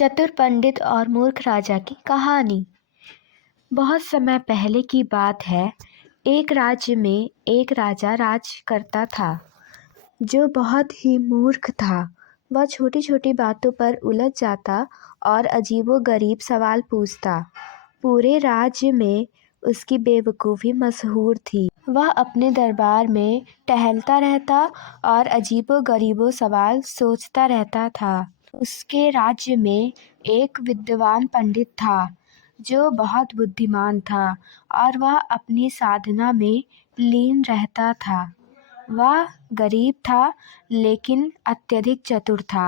चतुर पंडित और मूर्ख राजा की कहानी। बहुत समय पहले की बात है। एक राज्य में एक राजा राज करता था जो बहुत ही मूर्ख था। वह छोटी छोटी बातों पर उलझ जाता और अजीबोगरीब सवाल पूछता। पूरे राज्य में उसकी बेवकूफ़ी मशहूर थी। वह अपने दरबार में टहलता रहता और अजीबोगरीबों सवाल सोचता रहता था। उसके राज्य में एक विद्वान पंडित था जो बहुत बुद्धिमान था और वह अपनी साधना में लीन रहता था। वह गरीब था लेकिन अत्यधिक चतुर था।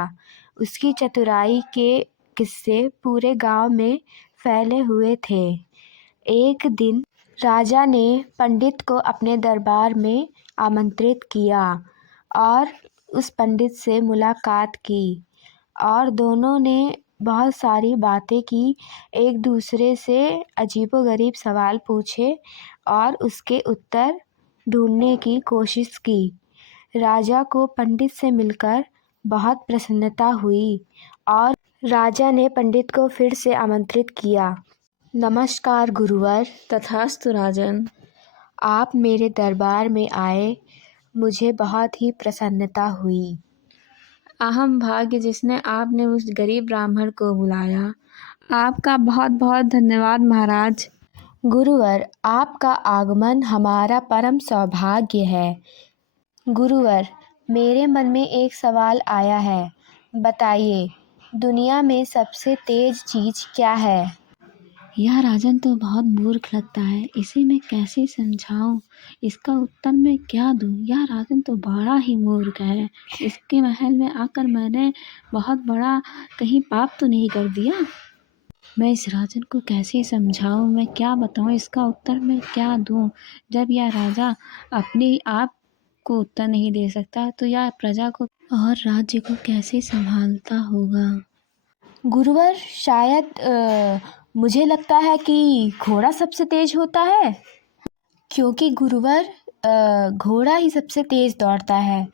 उसकी चतुराई के किस्से पूरे गांव में फैले हुए थे। एक दिन राजा ने पंडित को अपने दरबार में आमंत्रित किया और उस पंडित से मुलाकात की और दोनों ने बहुत सारी बातें की, एक दूसरे से अजीबोगरीब सवाल पूछे और उसके उत्तर ढूंढने की कोशिश की। राजा को पंडित से मिलकर बहुत प्रसन्नता हुई और राजा ने पंडित को फिर से आमंत्रित किया। नमस्कार गुरुवर। तथास्तु राजन। आप मेरे दरबार में आए, मुझे बहुत ही प्रसन्नता हुई। अहम भाग्य जिसने आपने उस गरीब ब्राह्मण को बुलाया। आपका बहुत बहुत धन्यवाद महाराज। गुरुवर, आपका आगमन हमारा परम सौभाग्य है। गुरुवर, मेरे मन में एक सवाल आया है, बताइए दुनिया में सबसे तेज चीज़ क्या है? यह राजन तो बहुत मूर्ख लगता है, इसे मैं कैसे समझाऊं? इसका उत्तर मैं क्या दूं? यह राजन तो बड़ा ही मूर्ख है। इसके महल में आकर मैंने बहुत बड़ा कहीं पाप तो नहीं कर दिया? मैं इस राजन को कैसे समझाऊं? मैं क्या बताऊं? इसका उत्तर मैं क्या दूं? जब यह राजा अपने आप को उत्तर नहीं दे सकता तो यह प्रजा को और राज्य को कैसे संभालता होगा? गुरुवर, शायद मुझे लगता है कि घोड़ा सबसे तेज होता है, क्योंकि गुरुवर घोड़ा ही सबसे तेज दौड़ता है।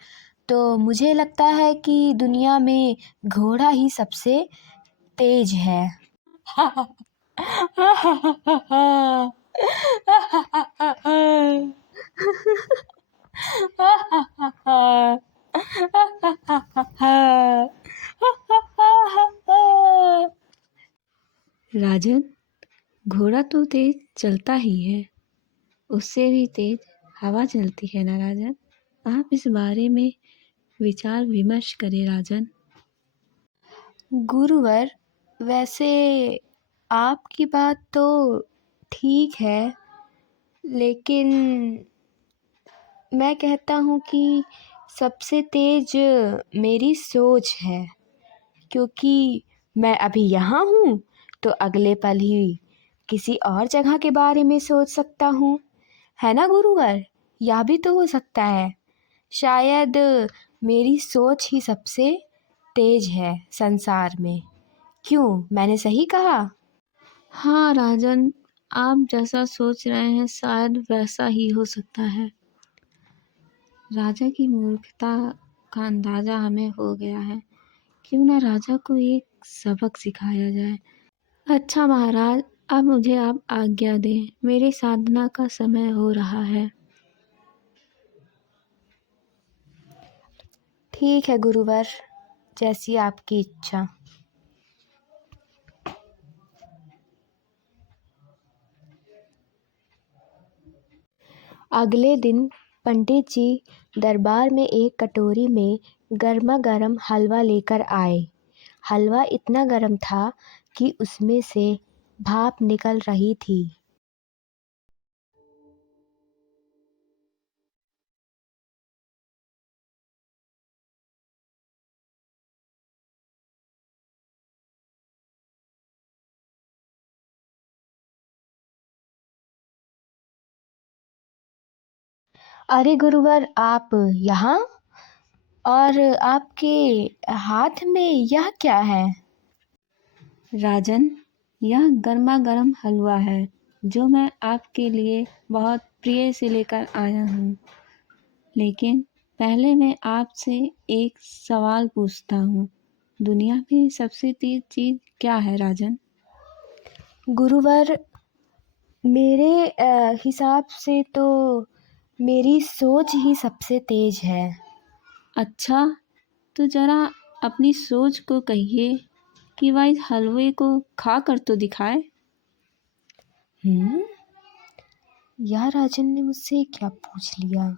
तो मुझे लगता है कि दुनिया में घोड़ा ही सबसे तेज है। राजन, घोड़ा तो तेज चलता ही है, उससे भी तेज हवा चलती है ना राजन। आप इस बारे में विचार विमर्श करें राजन। गुरुवर, वैसे आपकी बात तो ठीक है, लेकिन मैं कहता हूँ कि सबसे तेज मेरी सोच है, क्योंकि मैं अभी यहाँ हूँ तो अगले पल ही किसी और जगह के बारे में सोच सकता हूँ, है ना गुरुवर? यह भी तो हो सकता है। शायद मेरी सोच ही सबसे तेज है संसार में। क्यों, मैंने सही कहा? हाँ राजन, आप जैसा सोच रहे हैं शायद वैसा ही हो सकता है। राजा की मूर्खता का अंदाजा हमें हो गया है। क्यों ना राजा को एक सबक सिखाया जाए। अच्छा महाराज, अब मुझे आप आज्ञा दें, मेरी साधना का समय हो रहा है। ठीक है गुरुवर, जैसी आपकी इच्छा। अगले दिन पंडित जी दरबार में एक कटोरी में गर्मा गर्म हलवा लेकर आए। हलवा इतना गर्म था कि उसमें से भाप निकल रही थी। अरे गुरुवर, आप यहाँ? और आपके हाथ में यह क्या है? राजन, यह गर्मा गर्म हलवा है जो मैं आपके लिए बहुत प्रिय से लेकर आया हूँ। लेकिन पहले मैं आपसे एक सवाल पूछता हूँ। दुनिया में सबसे तेज चीज़ क्या है राजन? गुरुवर, मेरे हिसाब से तो मेरी सोच ही सबसे तेज है। अच्छा, तो ज़रा अपनी सोच को कहिए कि वह इस हलवे को खा कर तो दिखाए। यह राजन ने मुझसे क्या पूछ लिया?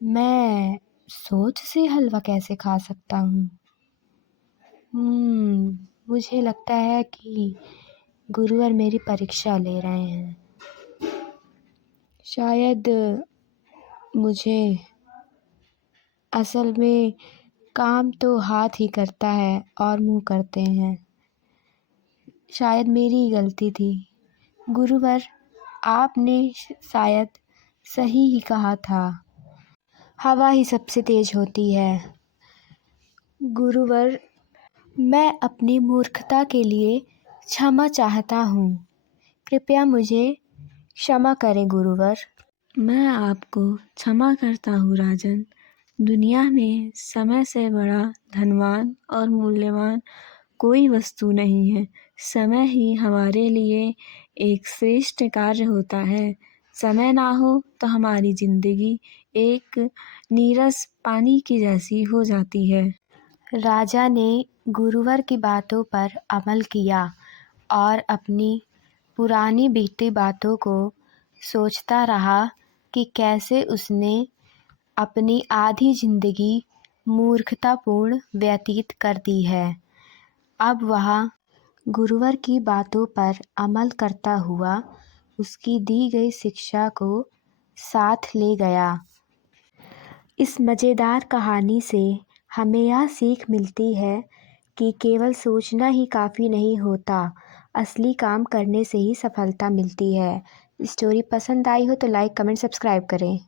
मैं सोच से हलवा कैसे खा सकता हूँ? मुझे लगता है कि गुरुवर मेरी परीक्षा ले रहे हैं। शायद मुझे असल में काम तो हाथ ही करता है और मुंह करते हैं। शायद मेरी ही गलती थी। गुरुवर, आपने शायद सही ही कहा था, हवा ही सबसे तेज होती है। गुरुवर, मैं अपनी मूर्खता के लिए क्षमा चाहता हूँ। कृपया मुझे क्षमा करें गुरुवर। मैं आपको क्षमा करता हूँ राजन। दुनिया में समय से बड़ा धनवान और मूल्यवान कोई वस्तु नहीं है। समय ही हमारे लिए एक श्रेष्ठ कार्य होता है। समय ना हो तो हमारी जिंदगी एक नीरस पानी की जैसी हो जाती है। राजा ने गुरुवर की बातों पर अमल किया और अपनी पुरानी बीती बातों को सोचता रहा कि कैसे उसने अपनी आधी जिंदगी मूर्खतापूर्ण व्यतीत कर दी है। अब वह गुरुवर की बातों पर अमल करता हुआ उसकी दी गई शिक्षा को साथ ले गया। इस मज़ेदार कहानी से हमें यह सीख मिलती है कि केवल सोचना ही काफ़ी नहीं होता, असली काम करने से ही सफलता मिलती है। स्टोरी पसंद आई हो तो लाइक, कमेंट, सब्सक्राइब करें।